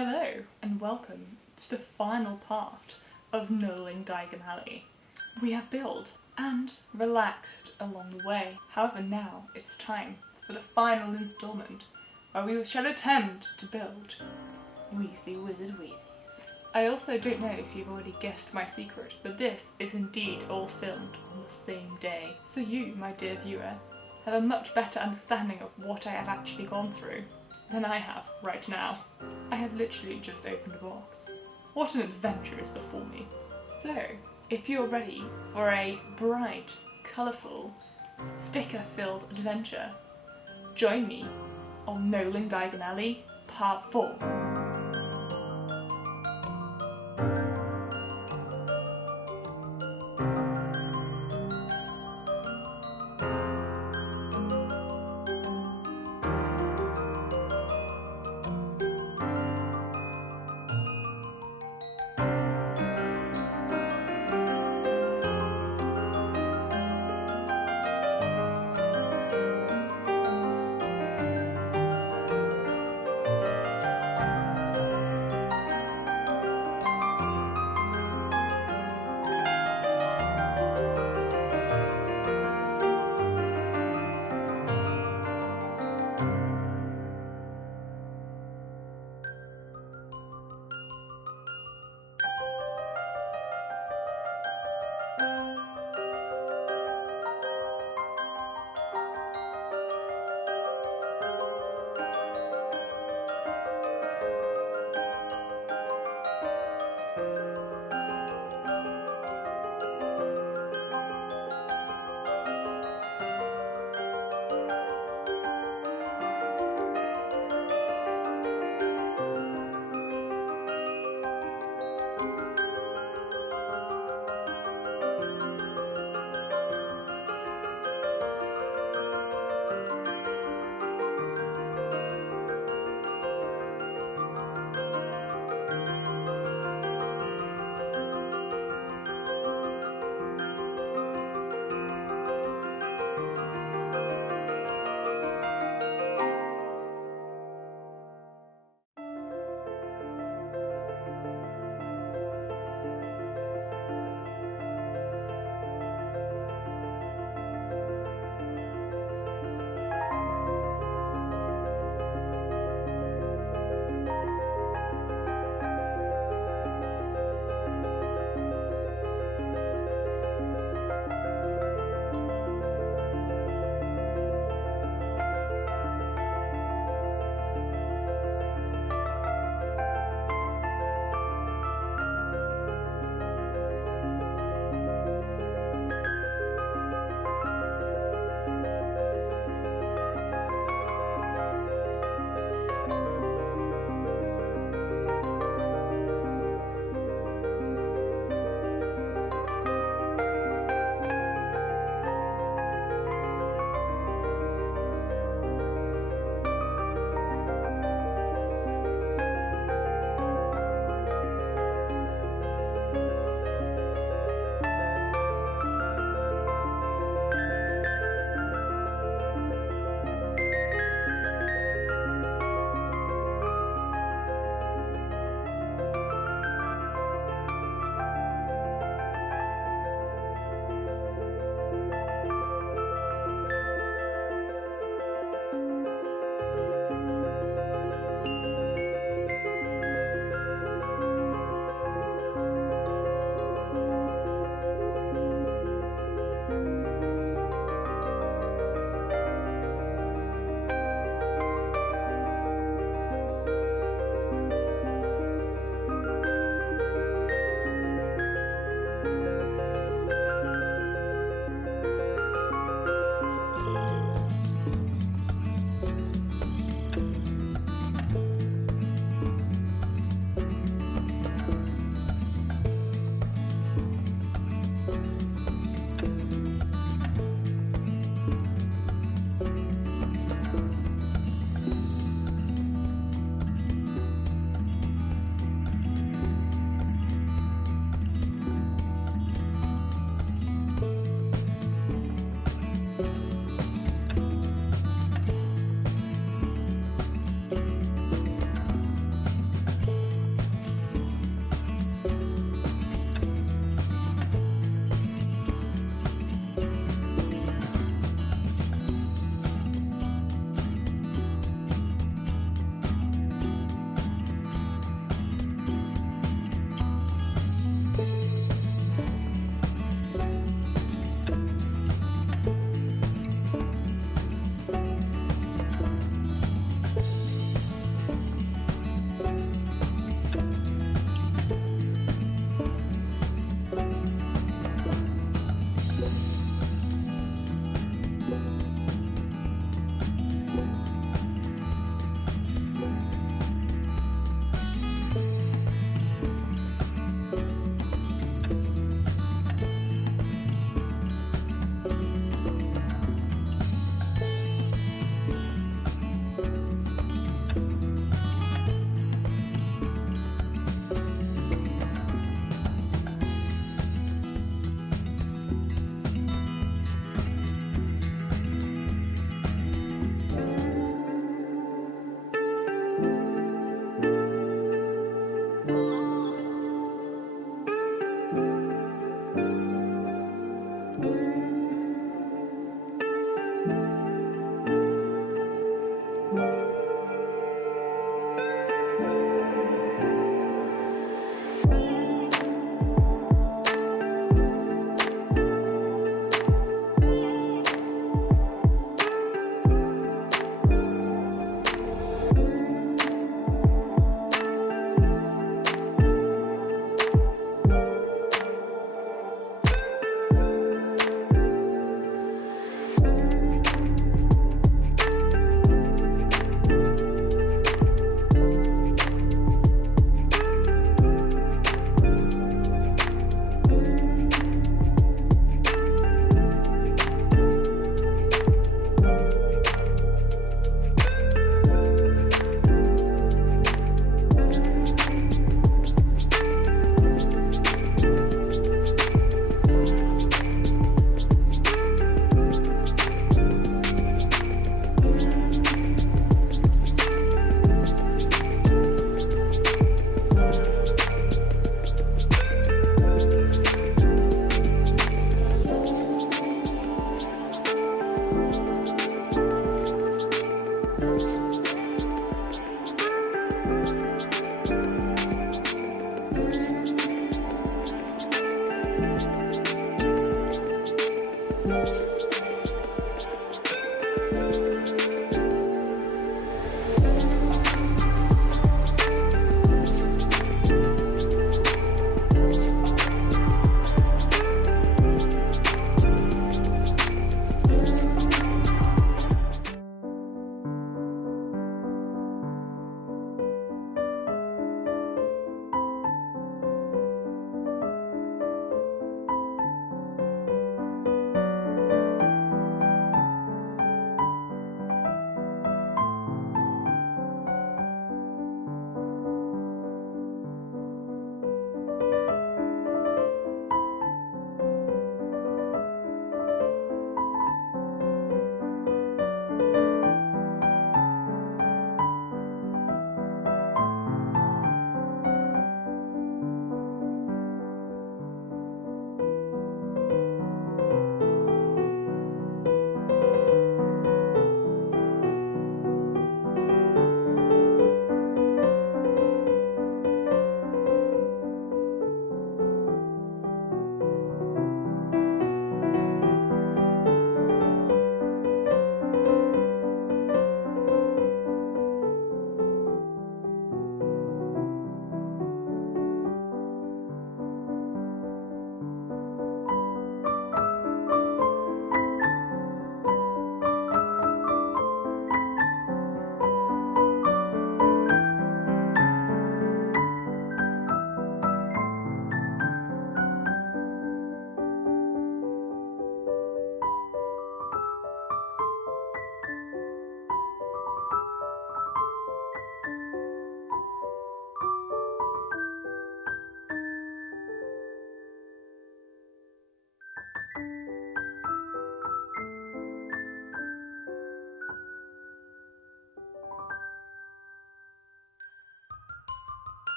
Hello and welcome to the final part of Knolling Diagon. We have built and relaxed along the way. However, now it's time for the final instalment where we shall attempt to build Weasley Wizard Wheezes. I also don't know if you've already guessed my secret, but this is indeed all filmed on the same day. So you, my dear viewer, have a much better understanding of what I have actually gone through than I have right now. I have literally just opened a box. What an adventure is before me. So, if you're ready for a bright, colourful, sticker-filled adventure, join me on Knolling Diagon Part 4.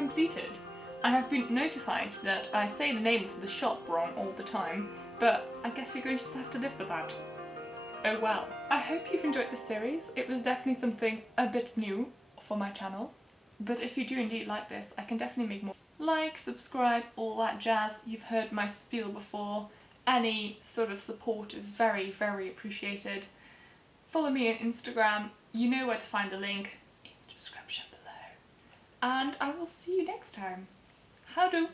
completed. I have been notified that I say the name of the shop wrong all the time, but I guess you're going to just have to live with that. Oh well. I hope you've enjoyed this series. It was definitely something a bit new for my channel, but if you do indeed like this, I can definitely make more. Like, subscribe, all that jazz. You've heard my spiel before. Any sort of support is very, very appreciated. Follow me on Instagram. You know where to find the link in the description below. And I will see you next time. Howdo!